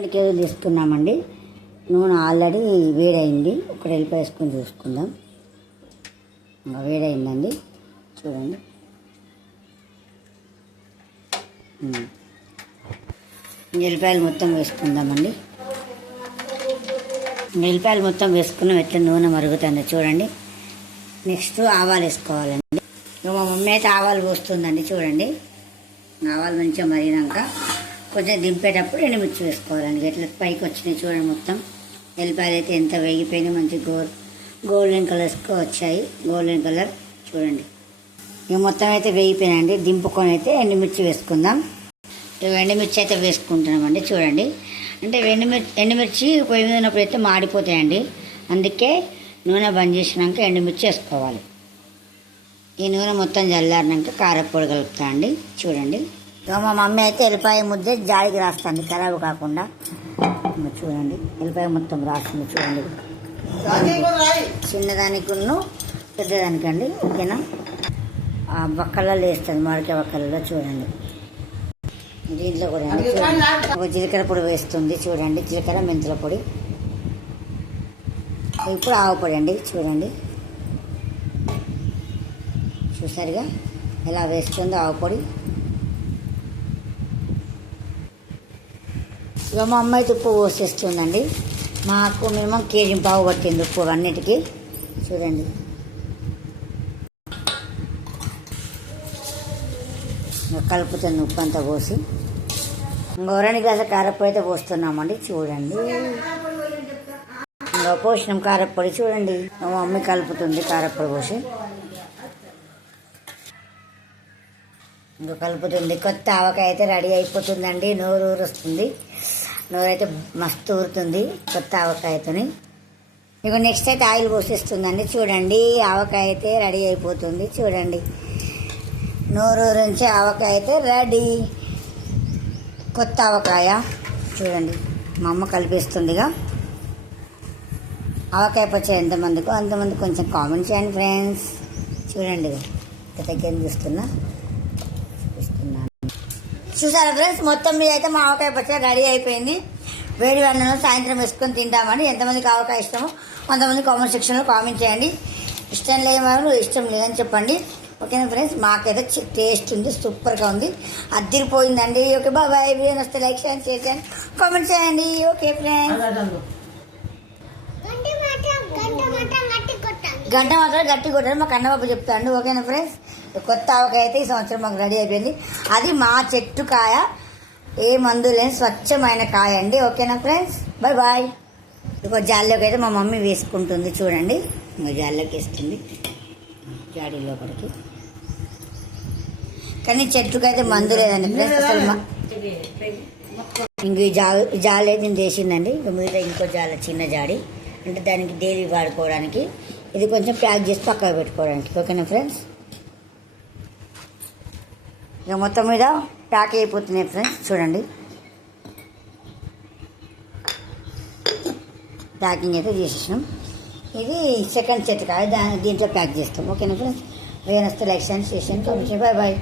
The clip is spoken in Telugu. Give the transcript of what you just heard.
2 కేజీలు తీసుకున్నామండి. నూనె ఆల్రెడీ వేడైంది. ఒకటి ఎల్లిపాయ వేసుకొని చూసుకుందాం. వేడైందండి, చూడండి. ఎల్లిపాయలు మొత్తం వేసుకుందామండి. ఎల్లిపాయలు మొత్తం వేసుకున్నాం. ఎట్లా నూనె మరుగుతుంది చూడండి. నెక్స్ట్ ఆవాలు వేసుకోవాలండి. మా మమ్మీ అయితే ఆవాలు పోస్తుందండి. చూడండి, ఆవాలు మంచిగా మరిగినాక కొంచెం దింపేటప్పుడు ఎండుమిర్చి వేసుకోవాలండి. ఎట్లా పైకి వచ్చినాయి చూడండి. మొత్తం ఎల్లిపాయలు అయితే ఎంత వేగిపోయినాయి, మంచి గోల్డెన్ కలర్స్కి వచ్చాయి. గోల్డెన్ కలర్ చూడండి. ఇక మొత్తం అయితే వేగిపోయినాయండి. దింపుకొని అయితే ఎండుమిర్చి వేసుకుందాం. ఇక ఎండుమిర్చి అయితే వేసుకుంటున్నామండి. చూడండి, అంటే ఎండుమిర్చి పొయ్యి మీద ఉన్నప్పుడు అయితే మాడిపోతాయండి. అందుకే నూనె బంద్ చేసినాక ఎండుమిర్చి వేసుకోవాలి. ఈ నూనె మొత్తం చల్లారినాక కారపొడి కలుపుతా అండి. చూడండి, ఇక మా మమ్మీ అయితే ఎల్లిపాయ ముద్దే జాడికి రాస్తుంది, ఖరాబ్ కాకుండా. చూడండి, ఎల్లిపాయ మొత్తం రాస్తుంది. చూడండి, చిన్నదానికి పెద్దదానికండి. ఓకేనా, బక్కలలో వేస్తుంది, మామిడికాయ బక్కలలో. చూడండి, దీంట్లో కూడా ఒక జీలకర్ర పొడి వేస్తుంది. చూడండి, జీలకర్ర మెంతుల పొడి. ఇప్పుడు ఆవు పొడి అండి. చూడండి, చూసారుగా ఎలా వేస్తుందో ఆవు పొడి. ఇక మా అమ్మాయి ఉప్పు పోసేస్తుందండి. మాకు మినిమం కేజీ పావు పట్టింది ఉప్పు అన్నిటికీ. చూడండి, కలుపుతుంది ఉప్పు అంతా పోసి. ఇంకా 2 గ్లాసుల కారపొడి అయితే పోస్తున్నామండి. చూడండి, ఇంకా పోసినాం కారపొడి. చూడండి, మా మమ్మీ కలుపుతుంది కారపొడి పోసి. ఇంకా కలుపుతుంది. కొత్త ఆవకాయ అయితే రెడీ అయిపోతుందండి. నోరు ఊరుస్తుంది. నోరు అయితే మస్తు ఊరుతుంది కొత్త ఆవకాయతోని. ఇక నెక్స్ట్ అయితే ఆయిల్ పోసేస్తుందండి. చూడండి, ఆవకాయ అయితే రెడీ అయిపోతుంది. చూడండి, నోరు నుంచి ఆవకాయ అయితే రెడీ. కొత్త ఆవకాయ చూడండి, మా అమ్మ కలిపిస్తుందిగా. ఆవకాయ పచ్చడి ఎంతమందికో అంతమంది కొంచెం కామెంట్ చేయండి ఫ్రెండ్స్. చూడండి, దగ్గర చూస్తున్నాను. చూసారా ఫ్రెండ్స్, మొత్తం మీద అయితే మా ఆవకాయ పచ్చడి రెడీ అయిపోయింది. వేడి అన్నంలో సాయంత్రం వేసుకొని తింటామండి. ఎంతమందికి ఆవకాయ ఇష్టమో కొంతమంది కామెంట్ సెక్షన్లో కామెంట్ చేయండి. ఇష్టం లేని ఇష్టం లేదని చెప్పండి. ఓకేనా ఫ్రెండ్స్, మాకైతే టేస్ట్ ఉంది, సూపర్గా ఉంది, అదిరిపోయిందండి. Okay, bye. వీడియో వస్తే లైక్ చేయండి, షేర్ చేయండి, కామెంట్ చేయండి. ఓకే ఫ్రెండ్స్, గంట మాత్రం గట్టి కొట్టారు మా కన్నబాబు చెప్తాండి. ఓకేనా ఫ్రెండ్స్, కొత్త ఆవకాయ అయితే ఈ సంవత్సరం మాకు రెడీ అయిపోయింది. అది మా చెట్టు కాయ, ఏ మందు లేని స్వచ్ఛమైన కాయ అండి. ఓకేనా ఫ్రెండ్స్, బాయ్. ఇంకో జాలిలోకి అయితే మా మమ్మీ వేసుకుంటుంది. చూడండి, ఇంకో జాలిలోకి వేస్తుంది, జాడీ లోపలికి. కానీ చెట్టుకు అయితే మందు లేదండి ఫ్రెండ్స్ అసలు. ఇంక ఈ జాలి అయితే నేను చేసిందండి. మీద ఇంకో జాలి, చిన్న జాడి, అంటే దానికి డైలీ వాడుకోవడానికి. ఇది కొంచెం ప్యాక్ చేసి పక్కకు పెట్టుకోవడానికి. ఓకేనా ఫ్రెండ్స్, ఇక మొత్తం మీద ప్యాక్ అయిపోతున్నాయి ఫ్రెండ్స్. చూడండి, ప్యాకింగ్ అయితే చేసేసాం. ఇది సెకండ్ సెట్ కాదు, దీంట్లో ప్యాక్ చేస్తాం. ఓకేనా ఫ్రెండ్స్, వేరే వస్తే లైక్ చేయండి, షేర్ చేయండి, కామెంట్ చేయండి. బాయ్.